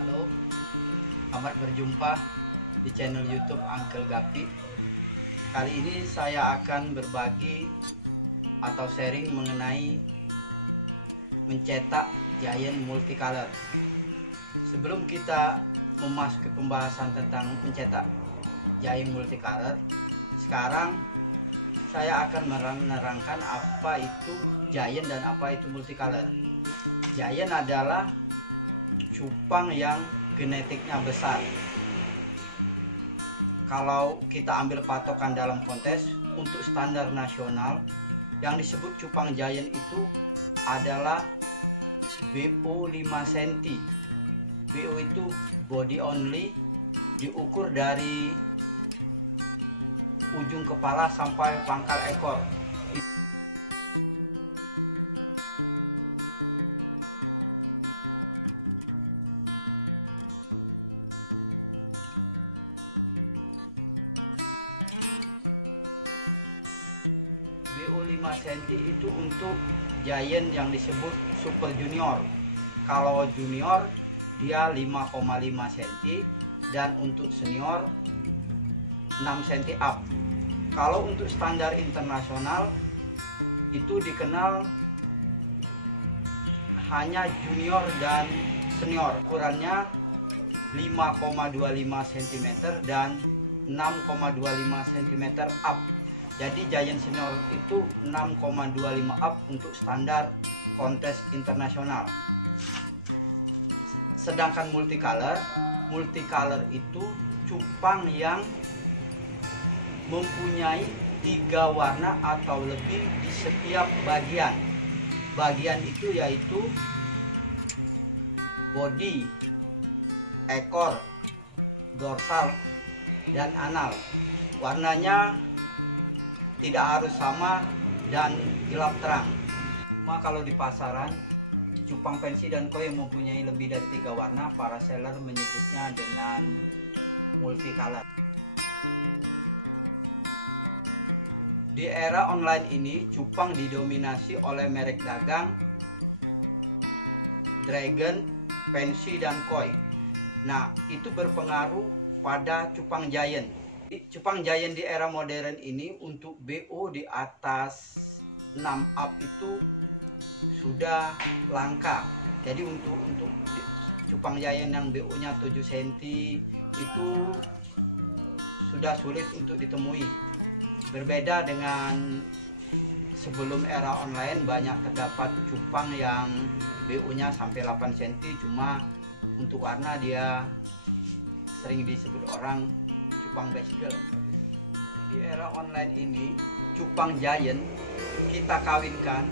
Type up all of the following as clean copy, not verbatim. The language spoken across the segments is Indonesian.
Halo, selamat berjumpa di channel YouTube Uncle Gapi. Kali ini saya akan berbagi atau sharing mengenai mencetak giant multicolor. Sebelum kita memasuki pembahasan tentang mencetak giant multicolor, sekarang saya akan menerangkan apa itu giant dan apa itu multicolor. Giant adalah cupang yang genetiknya besar. Kalau kita ambil patokan dalam kontes untuk standar nasional, yang disebut cupang giant itu adalah BO 5 cm. BO itu body only, diukur dari ujung kepala sampai pangkal ekor. BO 5 cm itu untuk giant yang disebut super junior. Kalau junior dia 5,5 cm dan untuk senior 6 cm up. Kalau untuk standar internasional itu dikenal hanya junior dan senior, ukurannya 5,25 cm dan 6,25 cm up. Jadi giant senior itu 6,25 up untuk standar kontes internasional. Sedangkan multicolor itu cupang yang mempunyai 3 warna atau lebih di setiap bagian. Bagian itu yaitu body, ekor, dorsal, dan anal. Warnanya tidak harus sama dan gelap terang. Cuma kalau di pasaran, cupang pensi dan koi yang mempunyai lebih dari 3 warna, para seller menyebutnya dengan multicolor. Di era online ini, cupang didominasi oleh merek dagang, dragon, pensi, dan koi. Nah, itu berpengaruh pada cupang giant. Cupang giant di era modern ini untuk BO di atas 6 up itu sudah langka. Jadi untuk cupang giant yang BO nya 7 cm itu sudah sulit untuk ditemui. Berbeda dengan sebelum era online, banyak terdapat cupang yang BO nya sampai 8 cm, cuma untuk warna dia sering disebut orang cupang basegirl. Di era online ini, cupang giant kita kawinkan,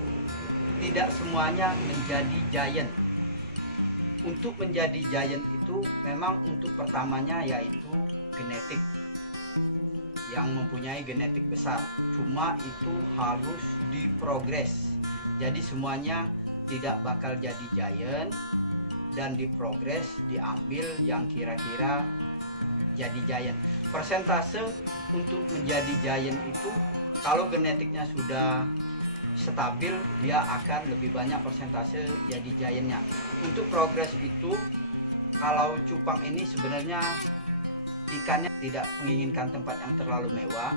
tidak semuanya menjadi giant. Untuk menjadi giant itu memang untuk pertamanya yaitu genetik, yang mempunyai genetik besar. Cuma itu harus diprogres. Jadi semuanya tidak bakal jadi giant, dan diprogres, diambil yang kira-kira jadi giant. Persentase untuk menjadi giant itu kalau genetiknya sudah stabil, dia akan lebih banyak persentase jadi giantnya. Untuk progres itu, kalau cupang ini sebenarnya ikannya tidak menginginkan tempat yang terlalu mewah,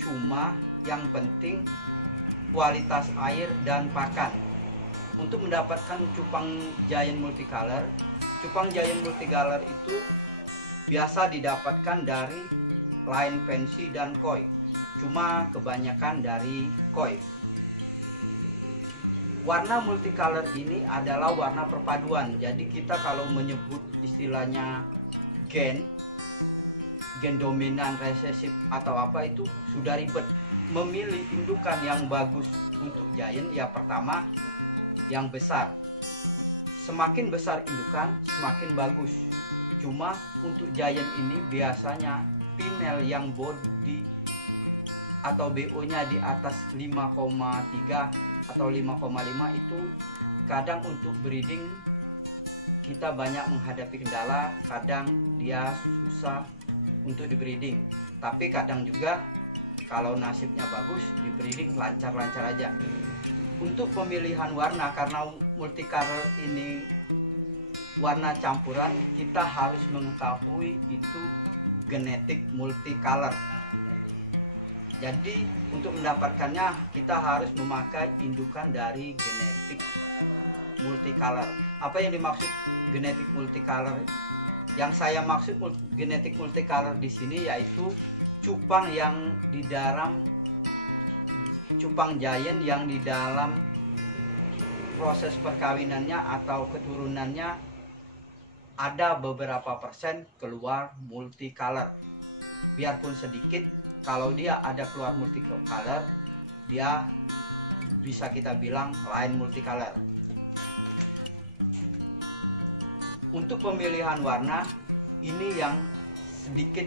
cuma yang penting kualitas air dan pakan. Untuk mendapatkan cupang giant multicolor itu biasa didapatkan dari line pensi dan koi, cuma kebanyakan dari koi. Warna multicolor ini adalah warna perpaduan. Jadi kita kalau menyebut istilahnya gen dominan, resesif atau apa, itu sudah ribet. Memilih indukan yang bagus untuk giant, ya pertama yang besar. Semakin besar indukan semakin bagus. Cuma untuk giant ini biasanya female yang body atau BO nya di atas 5,3 atau 5,5 itu kadang untuk breeding kita banyak menghadapi kendala. Kadang dia susah untuk di breeding, tapi kadang juga kalau nasibnya bagus di breeding lancar-lancar aja. Untuk pemilihan warna, karena multicolor ini warna campuran, kita harus mengetahui itu genetik multicolor. Jadi untuk mendapatkannya kita harus memakai indukan dari genetik multicolor. Apa yang dimaksud genetik multicolor? Yang saya maksud genetik multicolor di sini yaitu cupang yang di dalam cupang giant yang di dalam proses perkawinannya atau keturunannya ada beberapa persen keluar multicolor. Biarpun sedikit, kalau dia ada keluar multicolor, dia bisa kita bilang lain multicolor. Untuk pemilihan warna ini yang sedikit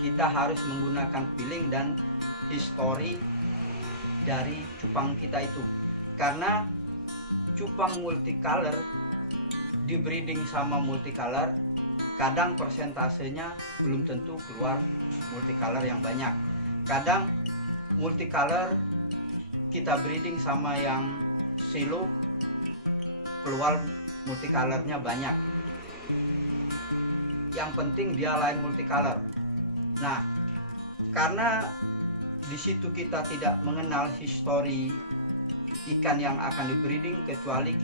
kita harus menggunakan feeling dan history dari cupang kita itu, karena cupang multicolor di breeding sama multicolor kadang persentasenya belum tentu keluar multicolor yang banyak. Kadang multicolor kita breeding sama yang silo keluar multicolornya banyak. Yang penting dia lain multicolor. Nah, karena di situ kita tidak mengenal histori ikan yang akan di breeding, kecuali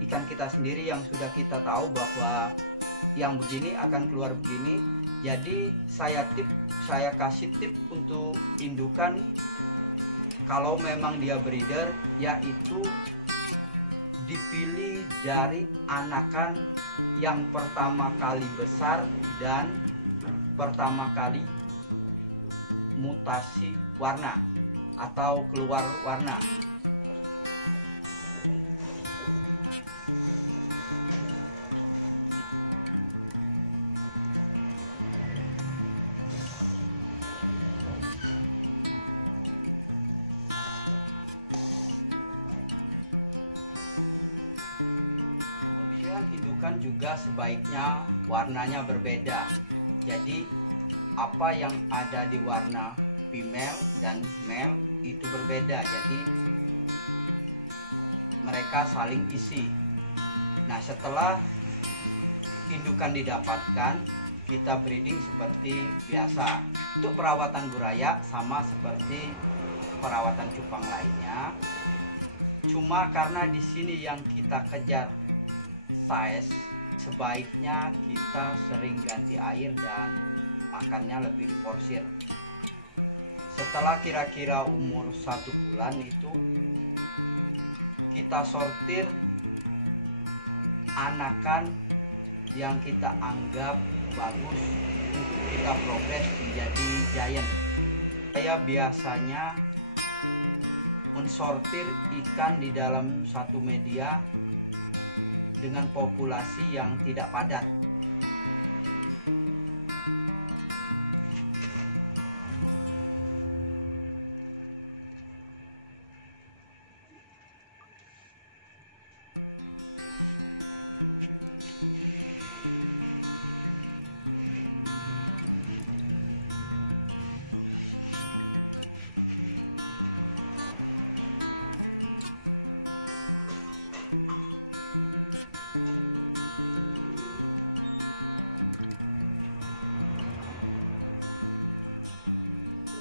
ikan kita sendiri yang sudah kita tahu bahwa yang begini akan keluar begini. Jadi saya kasih tip untuk indukan kalau memang dia breeder, yaitu dipilih dari anakan yang pertama kali besar dan pertama kali mutasi warna atau keluar warna. Indukan juga sebaiknya warnanya berbeda. Jadi apa yang ada di warna female dan male itu berbeda. Jadi mereka saling isi. Nah, setelah indukan didapatkan, kita breeding seperti biasa. Untuk perawatan buraya sama seperti perawatan cupang lainnya. Cuma karena di sini yang kita kejar size, sebaiknya kita sering ganti air dan makannya lebih diporsir. Setelah kira-kira umur 1 bulan itu kita sortir anakan yang kita anggap bagus untuk kita progres menjadi giant. Saya biasanya mensortir ikan di dalam satu media dengan populasi yang tidak padat.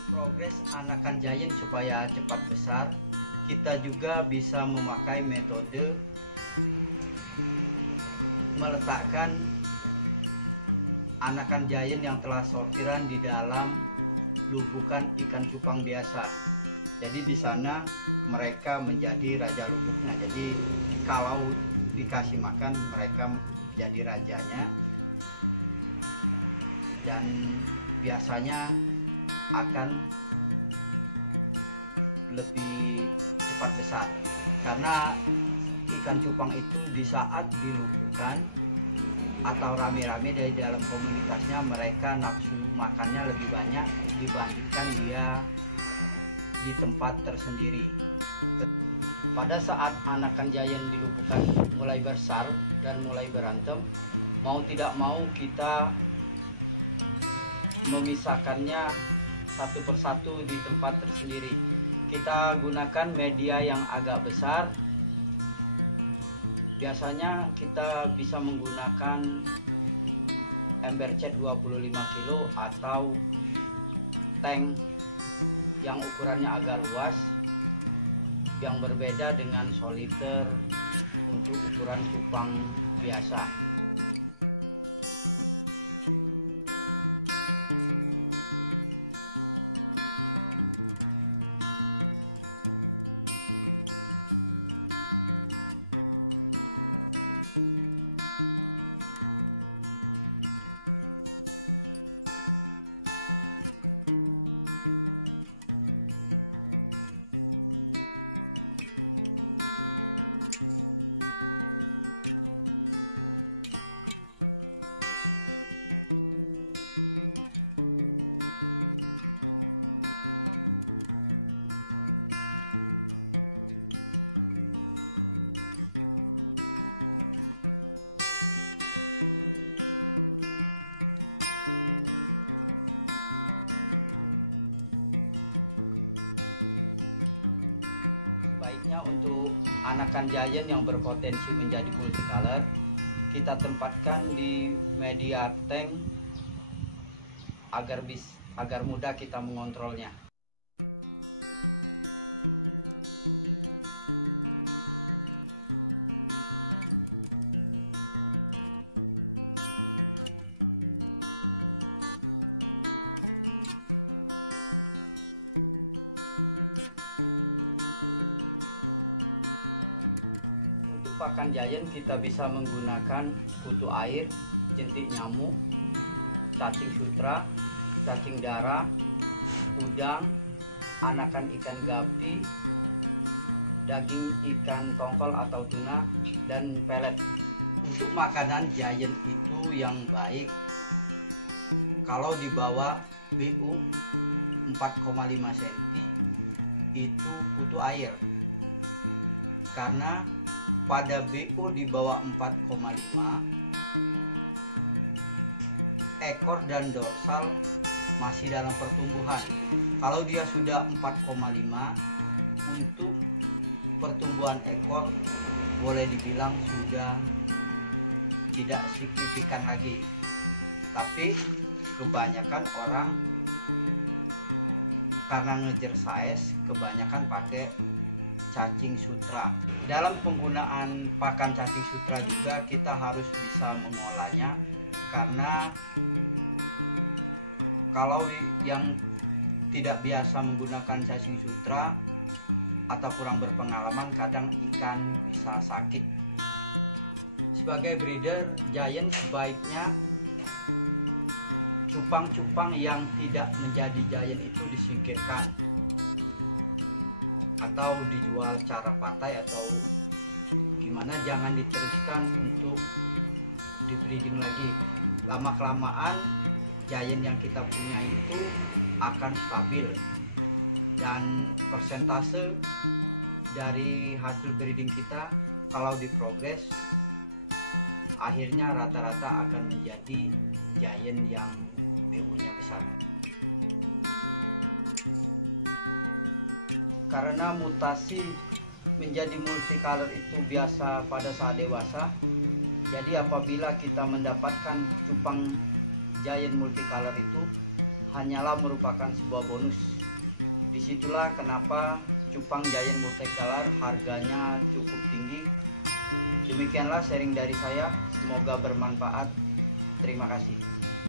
Progres anakan giant supaya cepat besar, kita juga bisa memakai metode meletakkan anakan giant yang telah sortiran di dalam lubukan ikan cupang biasa. Jadi di sana mereka menjadi raja lubuknya. Jadi kalau dikasih makan mereka jadi rajanya, dan biasanya akan lebih cepat besar, karena ikan cupang itu di saat dilubukan atau rame-rame dari dalam komunitasnya, mereka nafsu makannya lebih banyak dibandingkan dia di tempat tersendiri. Pada saat anakan giant dilubukan mulai besar dan mulai berantem, mau tidak mau kita memisahkannya satu persatu di tempat tersendiri. Kita gunakan media yang agak besar Biasanya kita bisa menggunakan ember cat 25 kilo atau tank yang ukurannya agak luas, yang berbeda dengan soliter untuk ukuran cupang biasa. Baiknya untuk anakan giant yang berpotensi menjadi multicolor, kita tempatkan di media tank agar mudah kita mengontrolnya. Pakan giant kita bisa menggunakan kutu air, jentik nyamuk, cacing sutra, cacing darah, udang, anakan ikan gapi, daging ikan tongkol atau tuna, dan pelet. Untuk makanan giant itu yang baik kalau di bawah BU 4,5 cm itu kutu air, karena pada BO di bawah 4,5 ekor dan dorsal masih dalam pertumbuhan. Kalau dia sudah 4,5 untuk pertumbuhan ekor boleh dibilang sudah tidak signifikan lagi. Tapi kebanyakan orang karena ngejar size kebanyakan pakai cacing sutra. Dalam penggunaan pakan cacing sutra juga kita harus bisa mengolahnya, karena kalau yang tidak biasa menggunakan cacing sutra atau kurang berpengalaman, kadang ikan bisa sakit. Sebagai breeder giant, sebaiknya cupang-cupang yang tidak menjadi giant itu disingkirkan atau dijual secara patai atau gimana, jangan diteruskan untuk di breeding lagi. Lama-kelamaan giant yang kita punya itu akan stabil, dan persentase dari hasil breeding kita kalau diprogres akhirnya rata-rata akan menjadi giant yang BU-nya besar. Karena mutasi menjadi multicolor itu biasa pada saat dewasa, jadi apabila kita mendapatkan cupang giant multicolor itu hanyalah merupakan sebuah bonus. Disitulah kenapa cupang giant multicolor harganya cukup tinggi. Demikianlah sharing dari saya, semoga bermanfaat. Terima kasih.